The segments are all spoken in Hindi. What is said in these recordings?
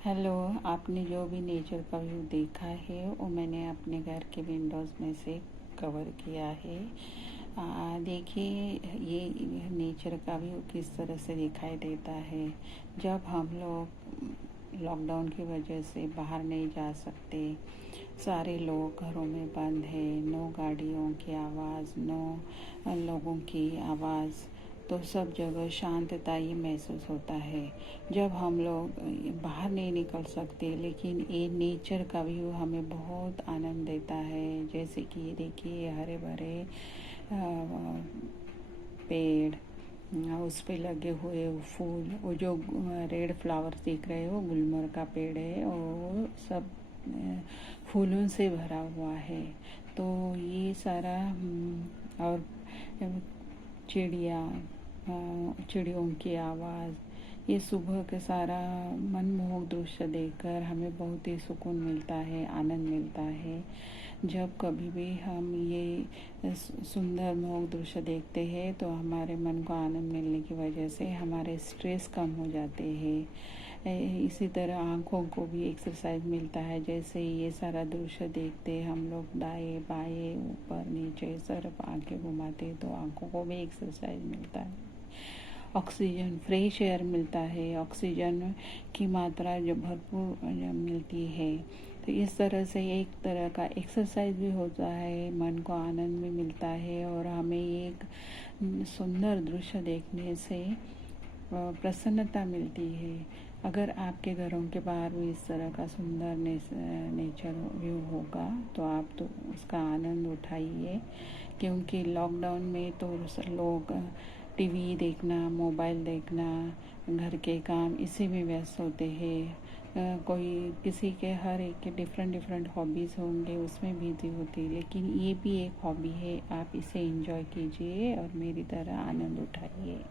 हेलो। आपने जो भी नेचर का व्यू देखा है वो मैंने अपने घर के विंडोज़ में से कवर किया है। देखिए, ये नेचर का व्यू किस तरह से दिखाई देता है। जब हम लोग लॉकडाउन की वजह से बाहर नहीं जा सकते, सारे लोग घरों में बंद है, नो गाड़ियों की आवाज़, नो लोगों की आवाज़, तो सब जगह शांतता ही महसूस होता है। जब हम लोग बाहर नहीं निकल सकते, लेकिन ये नेचर का व्यू हमें बहुत आनंद देता है। जैसे कि ये देखिए, हरे भरे पेड़, उस पे लगे हुए फूल, वो जो रेड फ्लावर्स दिख रहे हैं वो गुलमोहर का पेड़ है और वो सब फूलों से भरा हुआ है। तो ये सारा और चिड़िया, चिड़ियों की आवाज़, ये सुबह के सारा मनमोहक दृश्य देखकर हमें बहुत ही सुकून मिलता है, आनंद मिलता है। जब कभी भी हम ये सुंदर मोहक दृश्य देखते हैं तो हमारे मन को आनंद मिलने की वजह से हमारे स्ट्रेस कम हो जाते हैं। इसी तरह आँखों को भी एक्सरसाइज मिलता है। जैसे ये सारा दृश्य देखते हम लोग दाएं बाएं ऊपर नीचे सिर्फ आंखें घुमाते तो आँखों को भी एक्सरसाइज मिलता है। ऑक्सीजन, फ्रेश एयर मिलता है, ऑक्सीजन की मात्रा जो भरपूर मिलती है। तो इस तरह से एक तरह का एक्सरसाइज भी होता है, मन को आनंद भी मिलता है और हमें एक सुंदर दृश्य देखने से प्रसन्नता मिलती है। अगर आपके घरों के बाहर भी इस तरह का सुंदर नेचर व्यू होगा तो आप तो उसका आनंद उठाइए, क्योंकि लॉकडाउन में तो लोग टीवी देखना, मोबाइल देखना, घर के काम इसी में व्यस्त होते हैं। कोई किसी के हर एक के डिफरेंट डिफरेंट हॉबीज़ होंगे, उसमें बिजी होती है, लेकिन ये भी एक हॉबी है। आप इसे एंजॉय कीजिए और मेरी तरह आनंद उठाइए।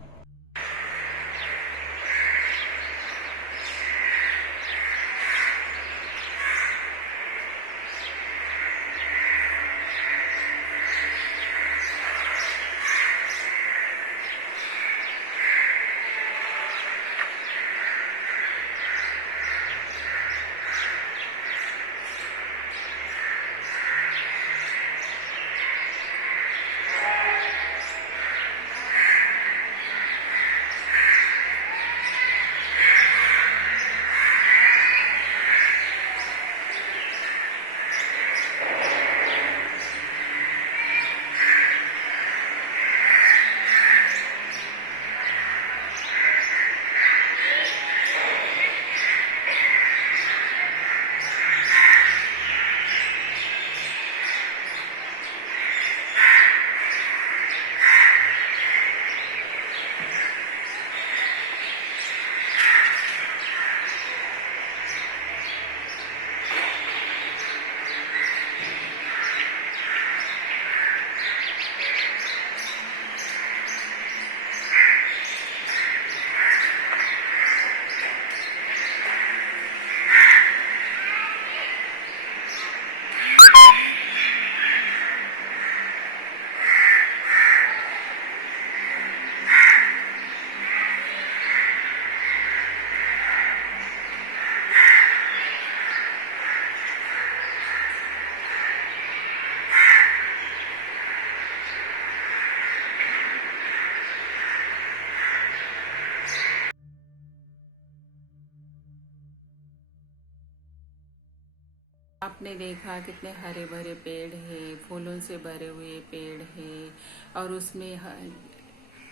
आपने देखा कितने हरे भरे पेड़ हैं, फूलों से भरे हुए पेड़ हैं और उसमें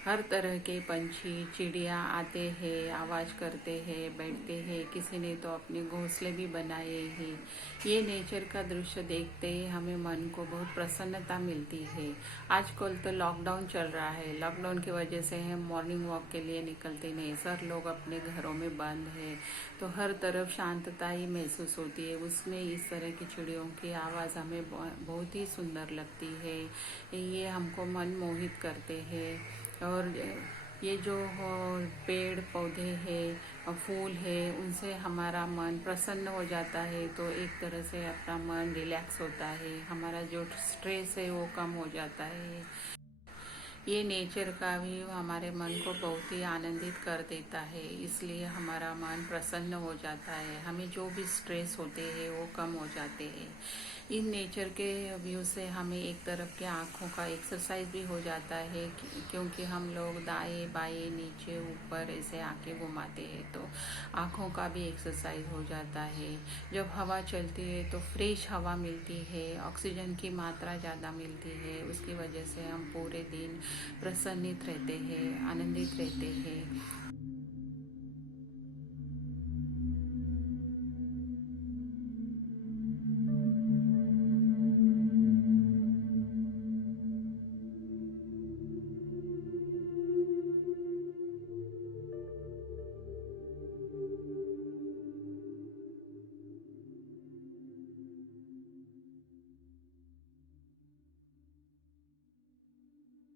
हर तरह के पंछी, चिड़िया आते हैं, आवाज़ करते हैं, बैठते हैं। किसी ने तो अपने घोंसले भी बनाए हैं। ये नेचर का दृश्य देखते ही हमें मन को बहुत प्रसन्नता मिलती है। आजकल तो लॉकडाउन चल रहा है, लॉकडाउन की वजह से हम मॉर्निंग वॉक के लिए निकलते नहीं, सब लोग अपने घरों में बंद है, तो हर तरफ शांतता ही महसूस होती है। उसमें इस तरह की चिड़ियों की आवाज़ हमें बहुत ही सुंदर लगती है। ये हमको मन मोहित करते हैं। और ये जो पेड़ पौधे हैं, फूल है, उनसे हमारा मन प्रसन्न हो जाता है। तो एक तरह से अपना मन रिलैक्स होता है, हमारा जो स्ट्रेस है वो कम हो जाता है। ये नेचर का भी हमारे मन को बहुत ही आनंदित कर देता है, इसलिए हमारा मन प्रसन्न हो जाता है। हमें जो भी स्ट्रेस होते हैं वो कम हो जाते हैं। इन नेचर के व्यू से हमें एक तरफ के आँखों का एक्सरसाइज भी हो जाता है, क्योंकि हम लोग दाएं बाएं नीचे ऊपर ऐसे आंखें घुमाते हैं तो आँखों का भी एक्सरसाइज हो जाता है। जब हवा चलती है तो फ्रेश हवा मिलती है, ऑक्सीजन की मात्रा ज़्यादा मिलती है, उसकी वजह से हम पूरे दिन प्रसन्नित रहते हैं, आनंदित रहते हैं।